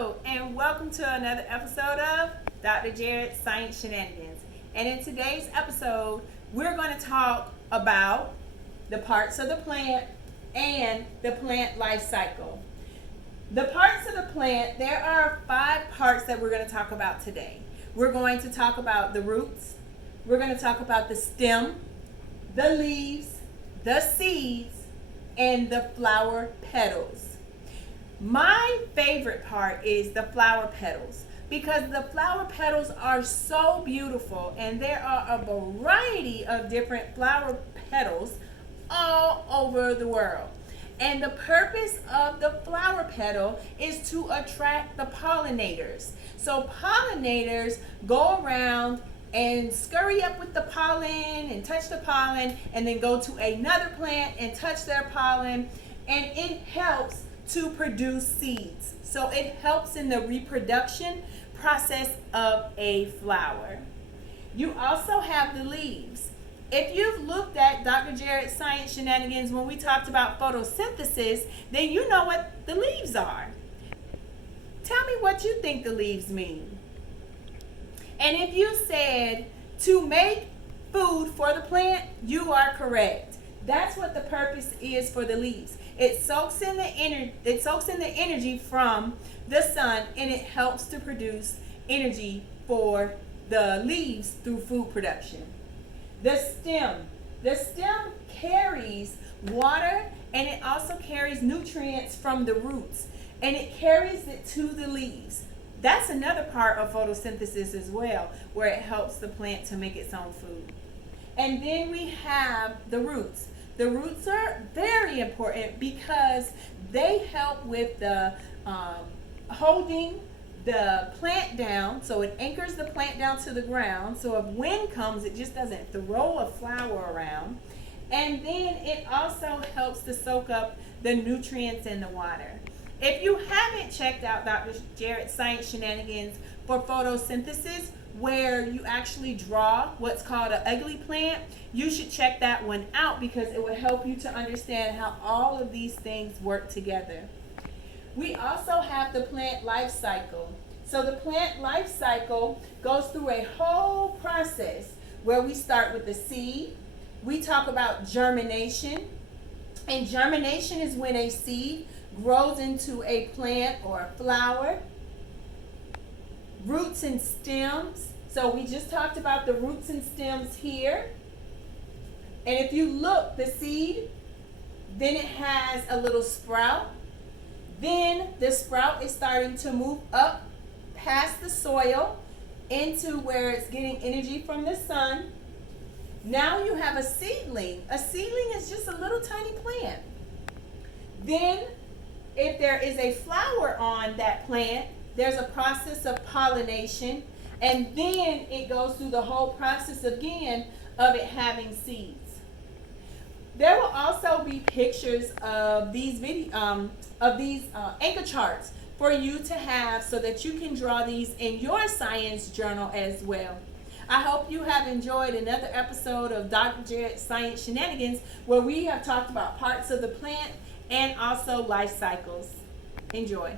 Hello, and welcome to another episode of Dr. Jarrett Science Shenanigans. And in today's episode, we're going to talk about the parts of the plant and the plant life cycle. The parts of the plant, there are 5 parts that we're going to talk about today. We're going to talk about the roots, we're going to talk about the stem, the leaves, the seeds, and the flower petals. My favorite part is the flower petals because the flower petals are so beautiful, and there are a variety of different flower petals all over the world. And the purpose of the flower petal is to attract the pollinators. So pollinators go around and scurry up with the pollen and touch the pollen, and then go to another plant and touch their pollen, and it helps to produce seeds. So it helps in the reproduction process of a flower. You also have the leaves. If you've looked at Dr. Jarrett Science Shenanigans when we talked about photosynthesis, then you know what the leaves are. Tell me what you think the leaves mean. And if you said to make food for the plant, you are correct. That's what the purpose is for the leaves. It soaks in the energy from the sun, and it helps to produce energy for the leaves through food production. The stem carries water, and it also carries nutrients from the roots, and it carries it to the leaves. That's another part of photosynthesis as well, where it helps the plant to make its own food. And then we have the roots. The roots are very important because they help with the holding the plant down, so it anchors the plant down to the ground, so if wind comes, it just doesn't throw a flower around. And then it also helps to soak up the nutrients in the water. If you haven't checked out Dr. Jarrett Science Shenanigans for photosynthesis, where you actually draw what's called an ugly plant, you should check that one out because it will help you to understand how all of these things work together. We also have the plant life cycle. So the plant life cycle goes through a whole process where we start with the seed. We talk about germination. And germination is when a seed grows into a plant or a flower. Roots and stems. So we just talked about the roots and stems here. And if you look, the seed, then it has a little sprout. Then the sprout is starting to move up past the soil into where it's getting energy from the sun. Now you have a seedling. A seedling is just a little tiny plant. Then if there is a flower on that plant, there's a process of pollination, and then it goes through the whole process again of it having seeds. There will also be pictures of these anchor charts for you to have so that you can draw these in your science journal as well. I hope you have enjoyed another episode of Dr. Jarrett Science Shenanigans, where we have talked about parts of the plant and also life cycles. Enjoy.